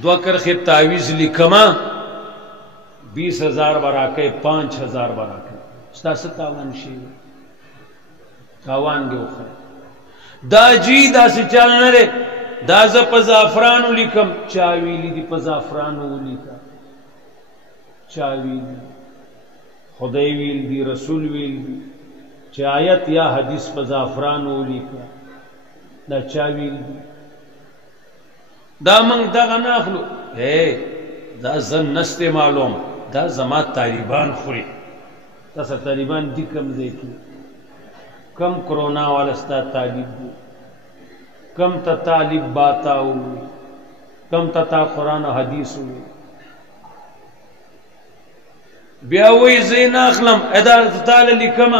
دو کرخی تعویذ لکھما 20,000 براکے 5,000 براکے ستاسو تاوان شیئے تاوان گے اخرے دا جی دا سی چال نرے دا زا پا زعفرانو لکھم چاویلی دی پا زعفرانو لکھا چاویلی خدای ویل دی رسول ویل دی چا آیت یا حدیث پا زعفرانو لکھا دا چاویل دی دا منگ دا غناخلو دا زن نست معلوم دا زما طالبان خوری تا سا طالبان دی کم دیکھی کم کرونا والستا طالب دی کم تا طالب باتا ہوئی کم تا قرآن و حدیث ہوئی بیاوی زین اخلم ادارت تعالی لکم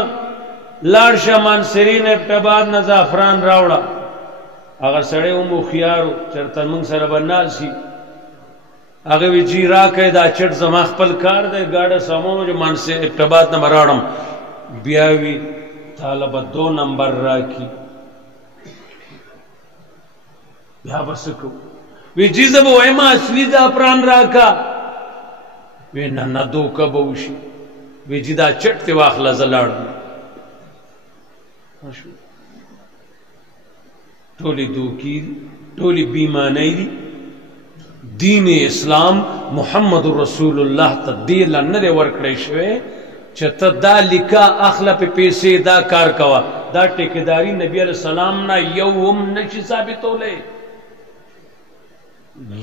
لار شامان سرین ابتباد نزافران راوڑا اگر سڑے امو خیارو چرتن منگ سر بناسی اگر وی جی را که دا چٹ زمان خپل کار دے گاڑا سامونو جو من سے ابتباد نمراڑم بیاوی طالبہ 2 نمبر را کی بیا بسکو وی جی زبو ایما اصلی دا پران را کا وی نا دو کبوشی وی جی دا چٹ تی واخلا زلار دی ٹولی دو کی ٹولی بیمانی دی دین اسلام محمد رسول اللہ تا دیلا ندے ورکڑے شوے چھتا دا لکا اخلا پہ پیسے دا کار کوا دا ٹیکداری نبی علیہ السلام نا یو ہم نشی ثابتو لے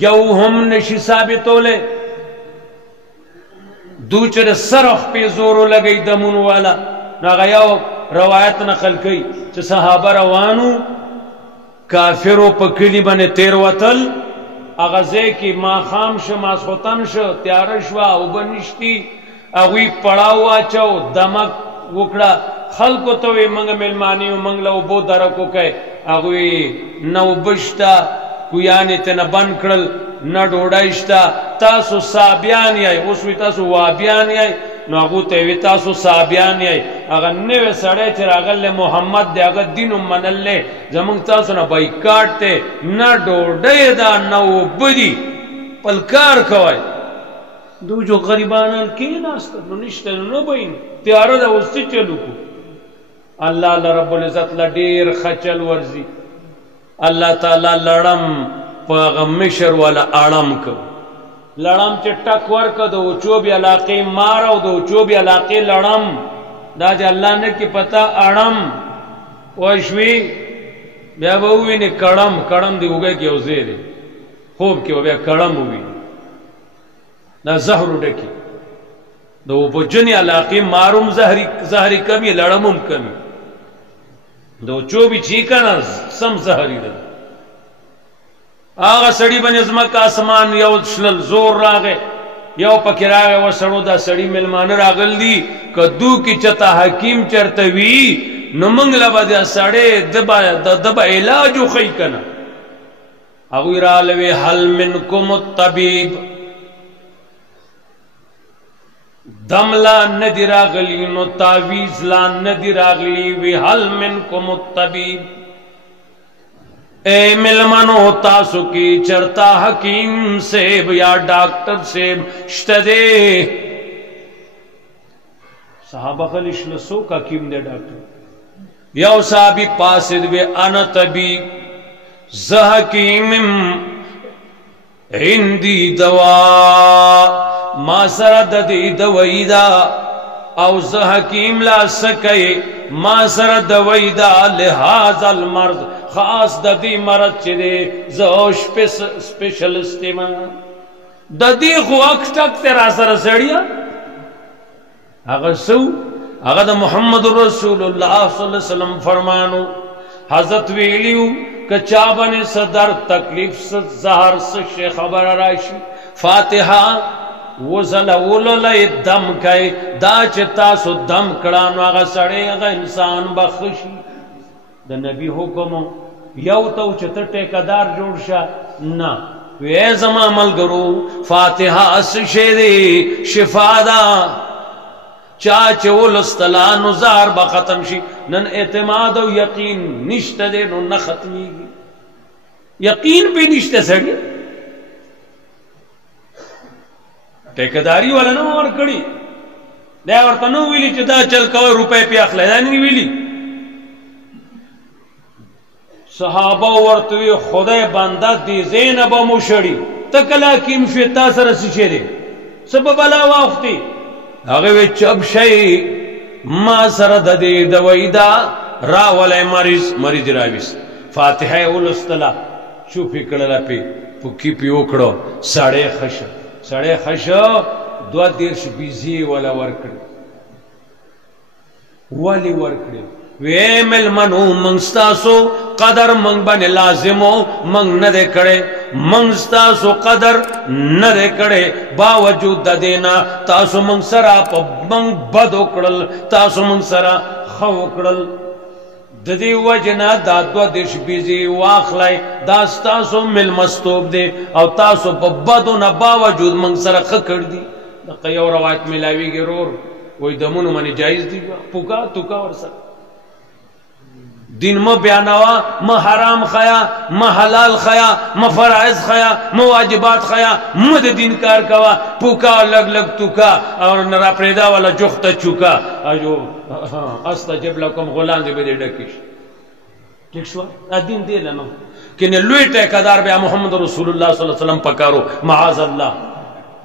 یو ہم نشی ثابتو لے دو چر صرف پہ زورو لگئی دمون والا ناغیاو روایت نقل کئی چھ صحابہ روانو کافرو پا کلی بنے تیر وطل اغزے کی ما خام شو ما سخوتن شو تیارشوا او بنشتی اگوی پڑاوا چاو دمک وکڑا خلقو توی منگ ملمانیو منگ لو بو درکو کئے اگوی نو بشتا کویانی تینا بن کرل نا ڈوڑایشتا تاسو سابیانی آئی اسوی تاسو وابیانی آئی نو اگو تیوی تاسو سابیانی آئی اگر نوے سڑے چر اگل محمد دے اگر دینو منل لے زمان تاسو نا بائیکاٹ تے نا ڈوڑای دا نو بدی پلکار کوائی دو جو غریبانان کی ناستا نو نشتا نو بین تیارو دا استی چلو کو اللہ رب العزت لدیر خچل ورزی اللہ تعالی لڑم پیغمشر والا آڑم کو لڑم چه ٹک ورک دو چوبی علاقی مارو دو چوبی علاقی لڑم دا جا اللہ نے کی پتا آڑم وشوی بیا بہوی نے کڑم دی ہوگئے کی اوزے دے خوب کی وہ بیا کڑم ہوئی دا زہر اڈکی دو بجنی علاقی ماروم زہری کمی لڑمم کمی دو چوبی چیکانا سم زہری دا آغا سڑی بنظمک آسمان یو شلل زور راگے یو پکر آگے و سڑو دا سڑی ملمان راگل دی کہ دو کی چتا حکیم چرتوی نمنگ لبا دیا سڑے دبا علاجو خی کنا اگوی رالوی حل منکم الطبیب دم لا ندی راگلی نو تعویذ لا ندی راگلی وی حل منکم الطبیب اے ملمنو تاسو کی چرتا حکیم سیب یا ڈاکٹر سیب شتدے صحابہ خلیش لسو کا کیم دے ڈاکٹر یو صحابی پاسد وی انا طبیب زحکیم عندی دوا ما سرد دی دوئی دا او زحکیم لا سکے ما سرد دوئی دا لحاظ المرض خاص دا دی مرد چی دے زوش سپیشلستی ما دا دی خو اکتک تیرا سر سڑیا اگر سو اگر دا محمد رسول اللہ صلی اللہ علیہ وسلم فرمانو حضرت ویلیو کچا بنی صدر تکلیف ست زہر سش خبر راشی فاتحہ وزل اولولی دم کئی دا چتا سو دم کڑانو اگر سڑے اگر انسان بخشی دا نبی حکمو یو تو چتا ٹیکدار جوڑ شا نا وی زمان ملگرو فاتحہ اسشے دے شفا دا چاچے اولستلانو زہر بختم شی نن اعتماد و یقین نشت دے نو نختمی گی یقین پہ نشت سڑی ټیکداري ولا نه ورکړي دا ورته نو ویلي چې دا چل کوه روپۍ پې اخلی دا نه ویلي صحابه ورته وی خدای بنده دې ځای نه به مو شړي ته کله حکیم شوې تا سره څه شی دی څه به بلا واوښتې هغه وی چپ شئ ما سره د دې دوی دا راولی مریض راویست فاتحه یې ولوستله چوپې کړله پې پوکي پې وکړو سړی خشه 22 بیزې وله ورکړې ولې ورکړې وی ملمنو منگ ستاسو قدر منگ بن لازمو منگ ندے کڑے منگ ستاسو قدر ندے کڑے باوجود دا دینا تاسو منگ سرا پا منگ بدو کڑل تاسو منگ سرا خو کڑل ددی وجنا دا 22 بیزی واخلائی دا ستاسو ملمستوب دے او تاسو پا بدو نا باوجود منگ سرا خکر دی دا یو روایت ملاوی گی رور وی دمونو منی جائز دی پوکا توکا ورسا دین ما بیانوا ما حرام خیا ما حلال خیا ما فرائض خیا ما واجبات خیا ما د دین کار کوا پوکا لگ توکا اور نرا پریدا والا جخت چوکا اجو استجب لکم غلام دی بدی ڈکیش ٹھیک شو دین دی لنو کنے لوی ٹیکادار بیا محمد رسول اللہ صلی اللہ علیہ وسلم پکارو معاذ اللہ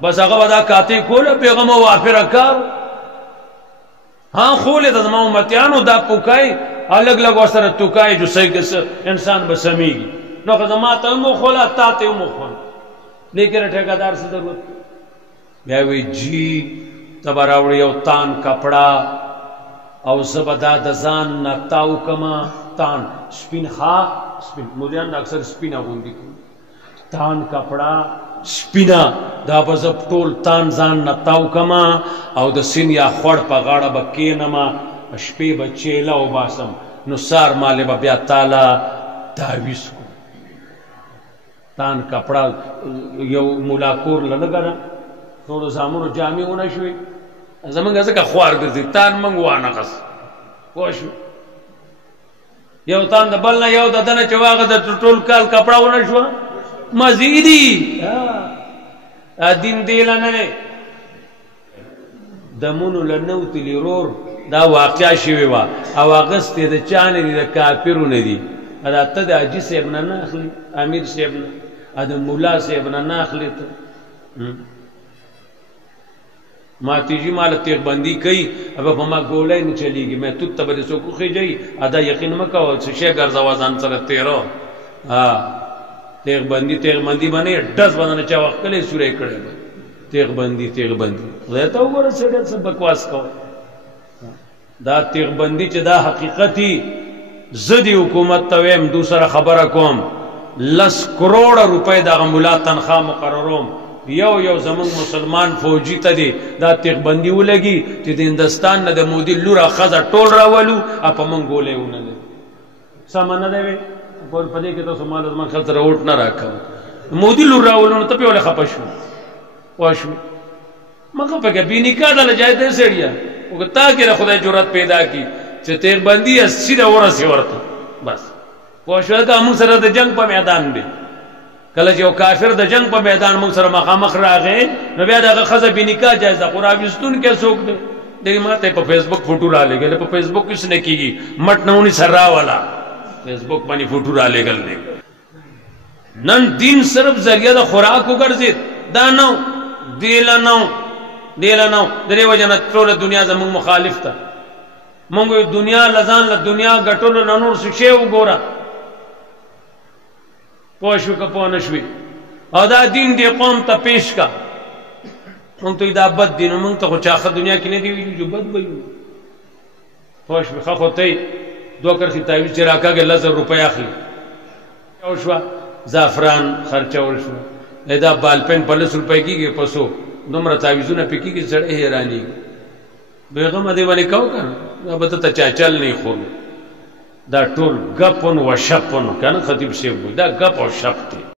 بس هغه ودا کاتی کوله پیغام وافر کار ہاں خولے دا ما امتیانو دا پوکای الگ لگ وسر توکای جو صحیح کس انسان بسمیگی نو کہ ما تا امو خولا تا تے امو خولا لیکن ٹھیکادار سے ضرورت بیاوی جی تبا راوڑی او تان کپڑا او زبدا دزان نا تاو کما تان سپین خواہ سپین مولیان اکثر سپینا ہوندی تان کپڑا سپینا دا بزب ټول تان ځان نه تاو کما او د سین یا خوړ په غاړه به کینما شپې به چیله وباسم نو سار مالې به بیا تاله تعویذ کو تان کپڑا یو مولا کور لنګره ټولو زامنو جامې ونه شوې زمونږ ځکه خوار ګرځي تان موږ وانخس پوه شو یو تان د بل نه یو د دنه چې واغه د ټول کال کپڑا ونه شوه مزیدی دین دیلا ننے دمونو لنو تلی رور دا واقع شوی وا او اغسطی دا چانی دی دا کافرو ندی ادا تا دا عجی سیبنا ناخلی امیر سیبنا ادا مولا سیبنا ناخلی تا ما تیجی مالا تیغ بندی کئی ابا ما گولائی نو چلی گی میں تود تبا دی سوکو خی جائی ادا یقین مکاو سشے گرزا وازان سر تیرو تیغ بندی بنے ڈس بندانا چاہ وقت کلے سورے کڑے با تیغ بندی غیرتا ہو گورا سیڑے سب بکواس کھو دا تیغ بندی چا دا حقیقتی زدی حکومت تویم دوسرا خبر کوم 10 کروڑ روپے دا غمولا تنخواہ مقرروم یو زمان مسلمان فوجی تا دی دا تیغ بندی ہو لگی تی دی ہندستان نا دا مودی لورا خزا ٹول راولو اپا من گولے ہونا دے سامان دے وے پور پدے کہ تو سمال ازمان خلط روٹ نہ رکھا مودی لور راولو نو تپی والے خپشو واشو مگا پا کہ بینی کا دا لجائے دے سیڑیا وہ کہ تاکہ خدای جرات پیدا کی چھ تیغ بندی ہے سیدھا ورسی ورطا بس واشو دا مونگ سر دا جنگ پا میدان دے کله چې کافر د جنگ په میدان موږ سره مخامخ راغی نو بیا دغه ښځه بې نکاح جایز ده خو راویستون کې څوک دی دغې ماته په فیسبوک فوټو رالېږل په فیسبوک کې څه نه کېږي مټ نه ونی سر راوله فیسبوک باندې فوټو رالېږل دی نن دین صرف ذریعه د خوراک وګرځېد دا نو دیله نو د دې وجه نه ټوله دنیا زموږ مخالف ده مونږ دنیا لزان له دنیا ګټلو نه نور څه شی وګوره پوشو کا پونشوی او دا دین دی قوم تا پیش کا مونگ تو دا بد دین مونگ تا خوچ آخر دنیا کی نہیں دی جو بد بیو پوشوی خواہ تی 2 کرخی تعویذ چراکا گے 1000 روپے آخری اوشوا زعفران خرچہ اوشوا ایدا بالپین 50 روپے کی گے پسو نمرا تعویذو نا پی کی گے سڑے حیرانی بیغم دے وانے کہو کر بتا چاچل نہیں خون دا ټول گپن و شپن کنه خطیب شیخ دا گپ او شپ دی